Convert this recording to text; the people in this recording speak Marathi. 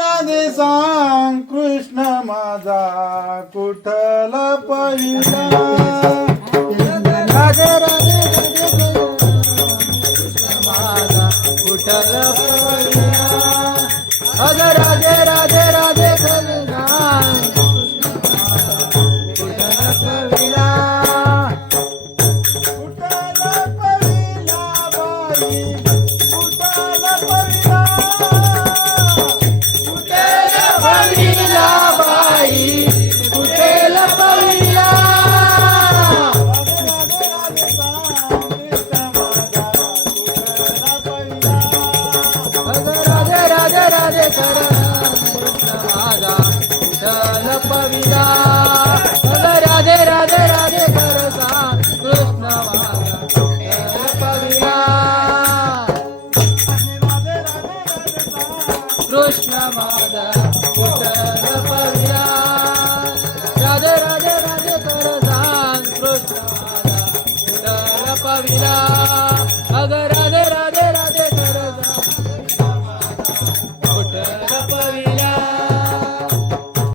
राधे सांग कृष्ण माझा कुठल पहिला राधे राधे राधे कृष्ण माझा कुठल पहिला अग राधे राधे राधे कृष्ण कुठल पहिला कुठल पहिला बाई कुठल पहिला पहिला बाई कुठेल पहिला राधे राधे राधे राधे राधे राधे कृष्ण माझा कुठल पहिला कृष्ण माझा कुठल पहिला राधे राधे राधे कृष्ण माझा कुठल पहिला